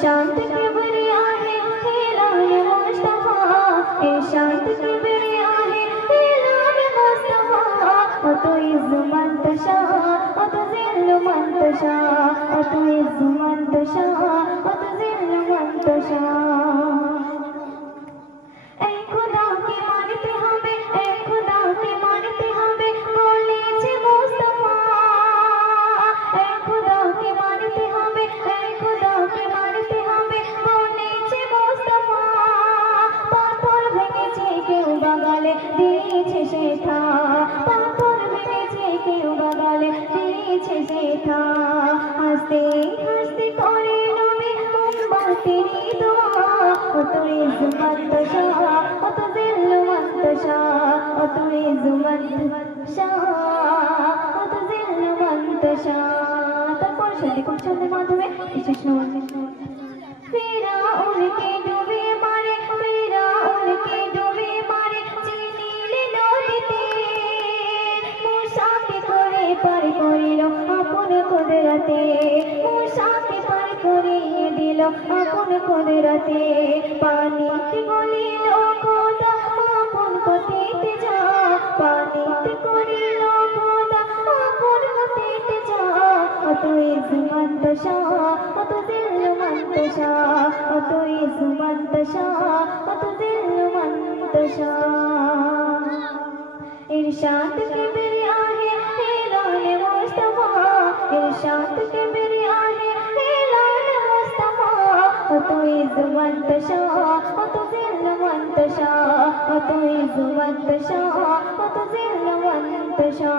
इरशाद किबरिया है ऐलान मुस्तफा, इरशाद किबरिया है ऐलान मुस्तफा। व तू इज़्ज़ मन तशा व तुज़िल्लु मन तशा, व तू इज़्ज़ मन तशा व तुज़िल्लु मन तशा। ऐ खुदा के मानते हमें, ऐ खुदा के मानते हमें बोलेছে मुस्तफा। ऐ खुदा के मानते हमें, ऐ खुदा के मानते हमें बोलेছে मुस्तफा। পাথর ভেঙেছে কেউ বাগালে দিয়েছে শেখা, পাথর ভেঙেছে কেউ বাগালে দিয়েছে শেখা। হাসতে হাসতে করে নবী উম্মতেরই দোয়া। ও তু ইজ্জ মান তশা ও তুযিল্লু মান তশা, ও তু ইজ্জ মান তশা ও তুযিল্লু মান তশা। তারপর সাথে খুব ছন্দের মাধ্যমে বিশেষ ফিরাউনকে ডুবে মারে, ফিরাউনকে ডুবে মারে চিনিলে নদীতে। মূসাকে করে পার করিল আপন কুদরতে, মূসাকে পার করিয়ে দিল আপন কুদরতে। পানিতে বলিল খোদা আপন পথেতে যা, পানিতে করিল খোদা আপন পথেতে যা। ও তু ইজ্জ মান তশা ও তুযিল্লু মান তশা, ও তু ইজ্জ মান তশা ও তুযিল্লু মান তশা। इरशाद किबरिया है ऐलान मुस्तफा, इरशाद किबरिया है ऐलान मुस्तफा। व तू इज़्ज़ मन तशा व तुज़िल्लु मन तशा, व तू इज़्ज़ मन तशा व तुज़िल्लु मन तशा।